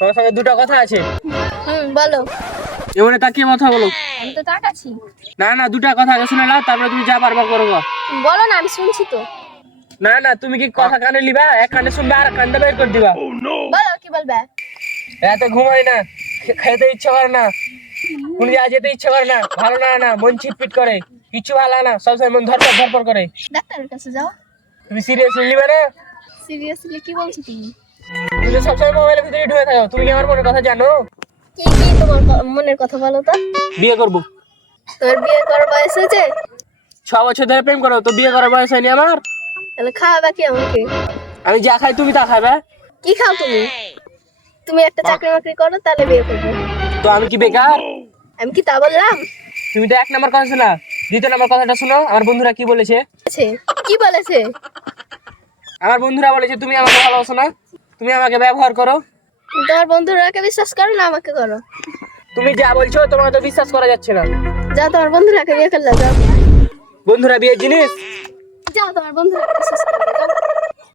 তোমার সঙ্গে দুটো কথা আছে। হুম বলো। এবারে তাকিয়ে কথা বলো। আমি তো তাকাচ্ছি। না না দুটা কথা আগে শুনে নাও তারপরে তুমি যা পারবা করব। বলো না আমি শুনছি তো। না না তুমি কি কথা কানে লিবা এক কানে শুনবে আর কানটা বের করে দিবা। বলো কি বলবে? রাতে ঘুমাই না খেতে ইচ্ছে করে না। কোন জায়গায় যেতে ইচ্ছে করে না ভালো না না মন ছিটপিট করে। কিছু ভালো না সবসময় মন ধরপর ধরপর করে। ডাক্তারের কাছে যাও। তুমি সিরিয়াসলি নিবে না? সিরিয়াসলি কি বলছো তুমি? তুমি তো সবসময় মোবাইলের ভিতরে ঢুকে থাকো। তুমি কি আমার মনের কথা জানো? কি কি তোমার ক- মনের কথা বলো তো? বিয়ে করব। তোমার বিয়ে করার বয়স হয়েছে? ছ বছর ধরে প্রেম করো তো বিয়ে করার বয়স হয়নি আমার? তাহলে খাওয়াবে কি আমাকে? আমি যা খাই তুমি তা খাবে। কি খাও তুমি? তুমি একটা চাকরি বাকরি করো তাহলে বিয়ে করব। তো আমি কি বেকার? আমি কি তা বললাম? তুমি তো এক নম্বর কথা শোনা। দ্বিতীয় নম্বর কথাটা শোনো। আমার বন্ধুরা কি বলেছে? আছে কি বলেছে? আমার বন্ধুরা বলেছে তুমি আমাকে ভালোবাসো না। তুমি আমাকে ব্যবহার করো। তোমার বন্ধুরাকে বিশ্বাস করো না আমাকে করো। তুমি যা বলছো তোমাকে তো বিশ্বাস করা যাচ্ছে না। যা তোমার বন্ধুরাকে বিয়ে করলে যাও। বন্ধুরা বিয়ের জিনিস? যা তোমার বন্ধুরা বিশ্বাস করো।